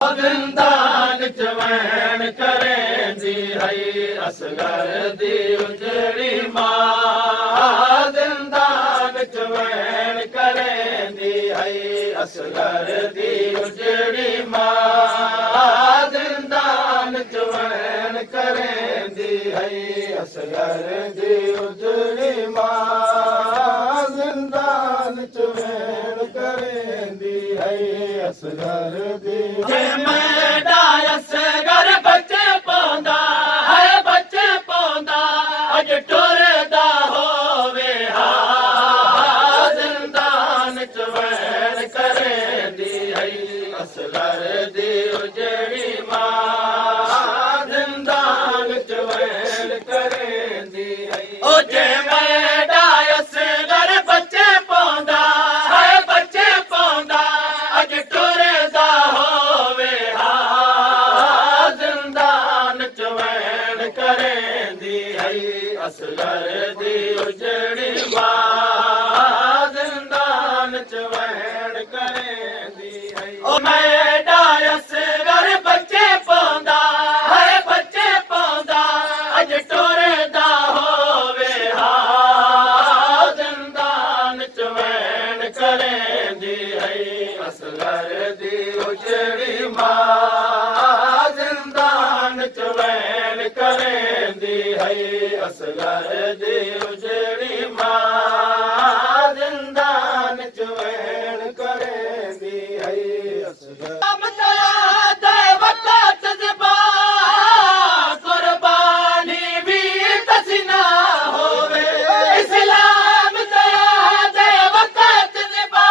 जिंदान चवैन करेंदी हई असगर दी उजड़ी मां जिंदान चवैन करेंदी हई असगर दी उजड़ी मां जिंदान चवैन करेंदी हई असगर दी उजड़ी मां जिंदान चवैन करेंदी हई असगर दी असगर बच्चे पौंदा है बच्चे पौंदा अज टुरदा होवे हा जिंदान चवैन करेंदी हई असगर दी उजड़ी मां जिंदान चवैन करेंदी हई ओ जे मैडा असगर बच्चे पौंदा है बच्चे पौंदा अज टुरदा होवे हा जिंदान चवैन करेंदी हई असगर दी उजड़ी मां जिंदान चवैन करेंदी हई ओ मैडा असगर बच्चे पौंदा है बच्चे पौंदा अज टुरदा होवे हा जिंदान चवैन करेंदी हई असगर दी उजड़ी मां जिंदान चवैन करेंदी हई असगर दी उजड़ी मां जिंदान चवैन करेंदी हई असगर कुर्बानी भी तसीना होवे इस्लाम दया दे वक़्त ज़िबा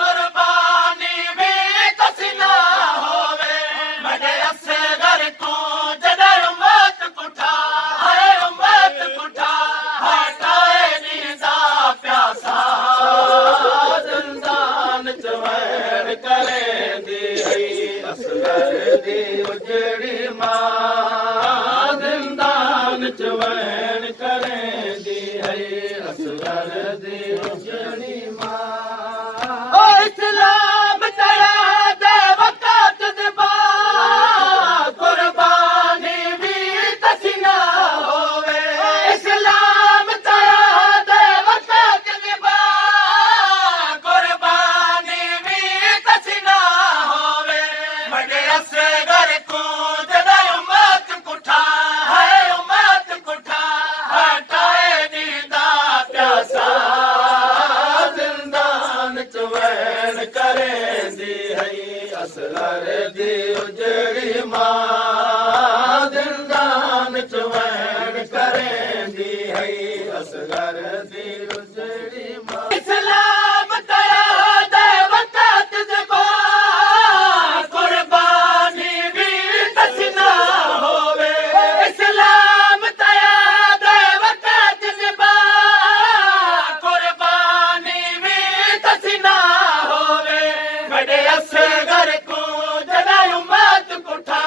कुर्बानी भी तसीना होवे मडे असगर को जदर उम्मत कुठा है उम्मत कुठा हटाए नींदा प्यासा जिंदान चवैन करेंदी हई असगर दी उजड़ी मां जिंदान चवैन करेंदी हई असगर दी उजड़ी मां ओ इस्लाम दया दे वक़्त ज़िबा कुर्बानी भी तसीना होवे इस्लाम दया दे वक़्त ज़िबा कुर्बानी भी तसीना होवे मडे असगर को जदा उम्मत कुठा है उम्मत कुठा हटाए नींदा प्यासा जिंदान चवैन करेंदी हई असगर दी उजड़ी मां जिंदान चवैन करेंदी हई असगर दी उजड़ी मां इस्लाम दया दे वक़्त ज़िबा कुर्बानी भी तसीना होवे इस्लाम दया दे वक़्त ज़िबा कुर्बानी भी तसीना होवे बड़े असगर को जदा उम्मत कुठा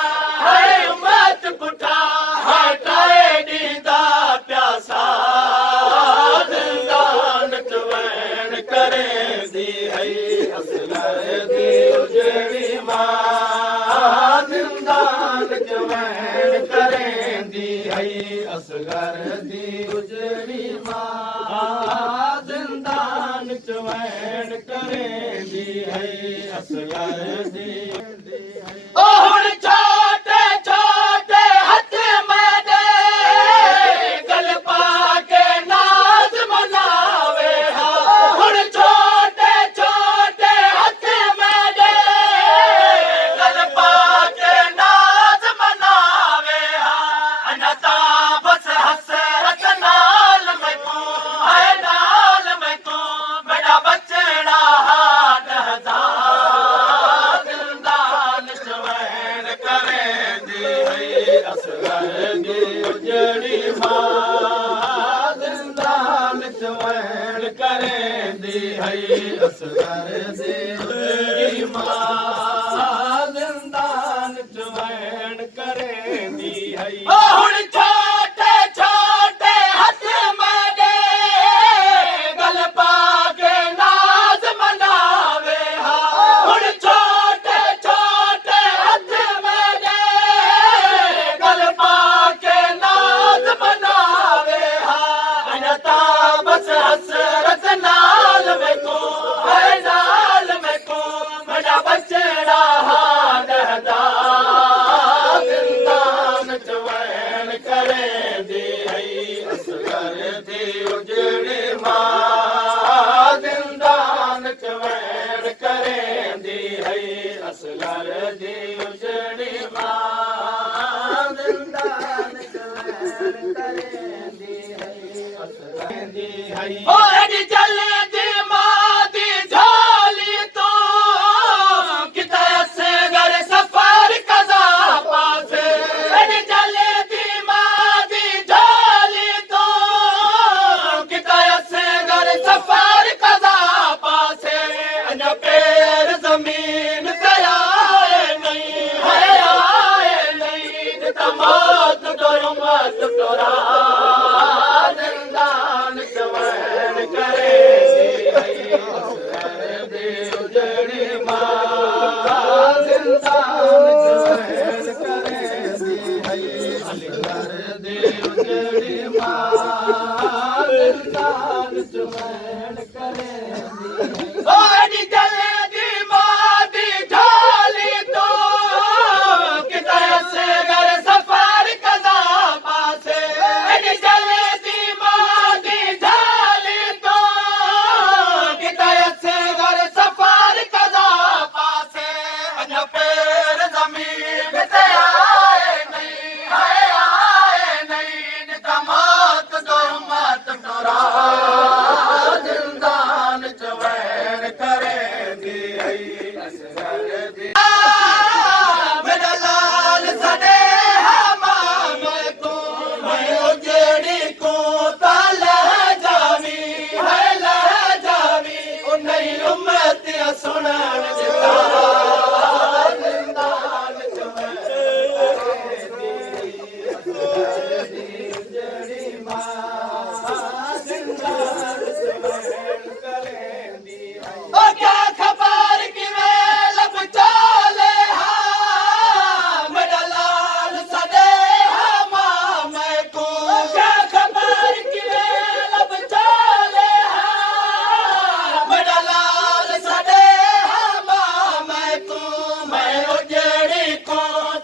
है उम्मत कुठा हटाए नींदा प्यासा जिंदान चवैन करेंदी हई असगर दी उजड़ी मां जिंदान चवैन करेंदी हई असगर दी उजड़ी मां जिंदान चवैन करेंदी हई असगर दी ओ हुण छोटे छोटे हथ मैडे गल पाके नाज मनावे हा हुण छोटे छोटे हथ मैडे गल पाके नाज मनावे हा अनता बस हसरत नाल मैं तू है नाल मैं तू बड़ा बचड़ा दहदा जिंदान चवैन करेंदी हई असगर दी उजड़ी मां जिंदान चवैन करेंदी हई असगर दी उजड़ी मां जिंदान चवैन करेंदी हई ओ हुण छोटे छोटे हथ मैडे गल पाके नाज मनावे हा हुण छोटे छोटे चवैण करेंदी है असगर दी उजड़ी मां जिंदान चवैण करेंदी है असगर दी है ओ अज चले दी मां दी झोली तो किता से घर सफर कजा पासे अज चले दी मां दी झोली तो किता से घर सफर कजा पासे अन पैर जमीन पे आए नहीं है आए नहीं तमात डरो मत डरा जिंदान चवैण करे दे उजड़ी मां जिंदान चवैण करे दे उजड़ी मां जिंदान चवैण करे ओडी चले दी मां दी झोली तो किता से घर सफर कजा पासे ओडी चले दी मां दी झोली तो किता से घर सफर कजा पासे अन पैर जमीन पे आए नहीं है आए नहीं तमात दो मत डरा जिंदान चवैण करेंदी है असगर दी मेरा लाल सदे हमारे को मैं उजड़ी को ताल जावी है लह जावी ओ नहीं उम्मत सुनन दिता जिंदान चवैण करेंदी उजड़ी मां जिंदान चवैण करेंदी ओ क्या खबर कि लब चाले हाँ मेरा लाल सदे हाँ मैं को क्या खबर कि लब चाले हाँ मेरा लाल सदे हाँ मैं को मैं उजड़ी को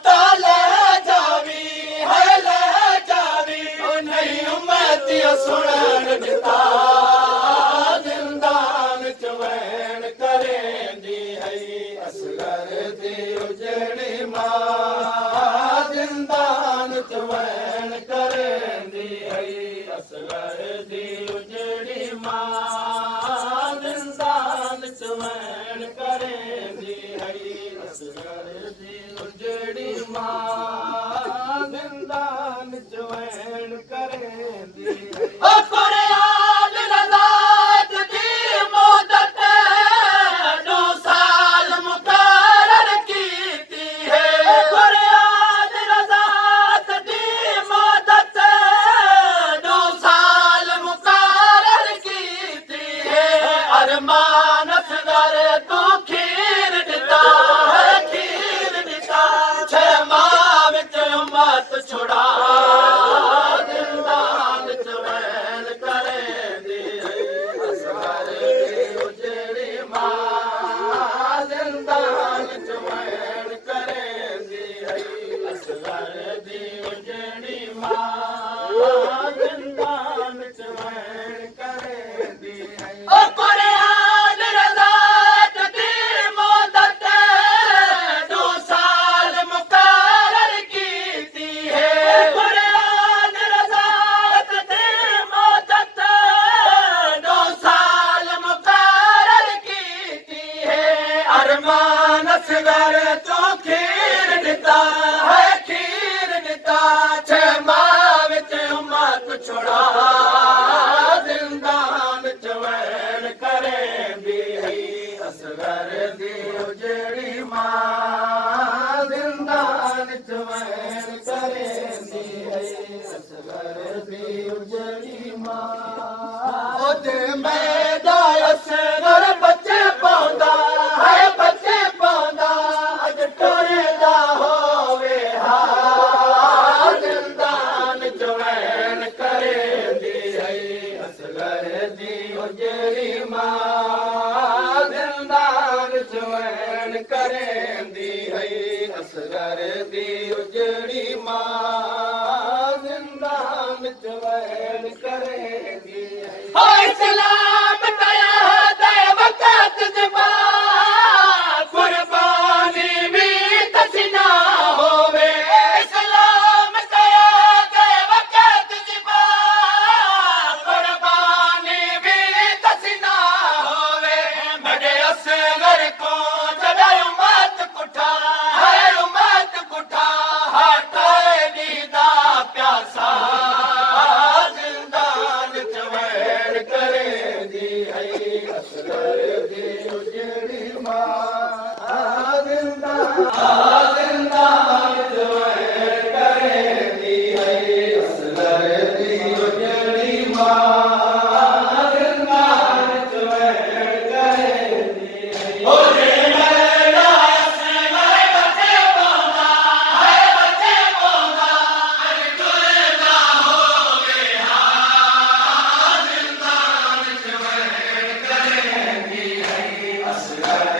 तो ले जावी है ले जावी ओ नहीं उम्मत सुनन दिता जिंदान चवैण करेंदी है असगर दी उजड़ी मां जिंदान चवैण करेंदी है असगर दी उजड़ी मां जिंदान चवैण करेंदी है असगर दी उजड़ी मां जिंदान चवैण करेंदी है ओ कुरान रज़ात दी मुद्दत 2 साल मुकर्रर कीती है कुरान रज़ात दी मुद्दत 2 साल मुकर्रर कीती है अरमान असगर तू खीर दिता है खीर दिता 6 माह विच उम्मत छुड़ा जिंदान चवैण करेंदी है असगर दी उजड़ी मां जिंदान चवैण करेंदी है असगर दी उजड़ी मां जिंदान चवैण करेंदी है ओ कुरान रज़ात दी मुद्दत 2 साल मुकर्रर कीती है कुरान रज़ात दी मुद्दत 2 साल मुकर्रर कीती है अरमान असगर तो खीर दिता है खीर दिता 6 माह विच उम्मत छुड़ा जिंदान चवैण करेंदी है असगर दी उजड़ी मां जिंदान चवैण करेंदी है असगर दी उजड़ी मां ओ जे मैदा असगर बच्चे पाउंदा है बच्चे पाउंदा अज टोरे दा होवे हा जिंदान चवैण करेंदी है असगर दी उजड़ी मां जिंदान चवैण करेंदी है असगर दी उजड़ी मां जिंदान चवैण करेंदी है इस्लाम तया दे वक़्त ਜ਼ਿੰਦਾਨ ਚਵੈਣ ਕਰੇਂਦੀ ਹੈ ਅਸਗਰ ਦੀ ਉਜੜੀ ਮਾਂ ਜ਼ਿੰਦਾਨ ਚਵੈਣ ਕਰੇਂਦੀ ਹੈ ਉਹ ਜੇ ਮੇਰਾ ਅਸਗਰ ਬੱਚੇ ਪਾਉਂਦਾ ਹੈ ਬੱਚੇ ਪਾਉਂਦਾ ਅਜ ਤੁਰਦਾ ਹੋਵੇ ਹਾਂ ਜ਼ਿੰਦਾਨ ਚਵੈਣ ਕਰੇਂਦੀ ਹੈ ਅਸਗਰ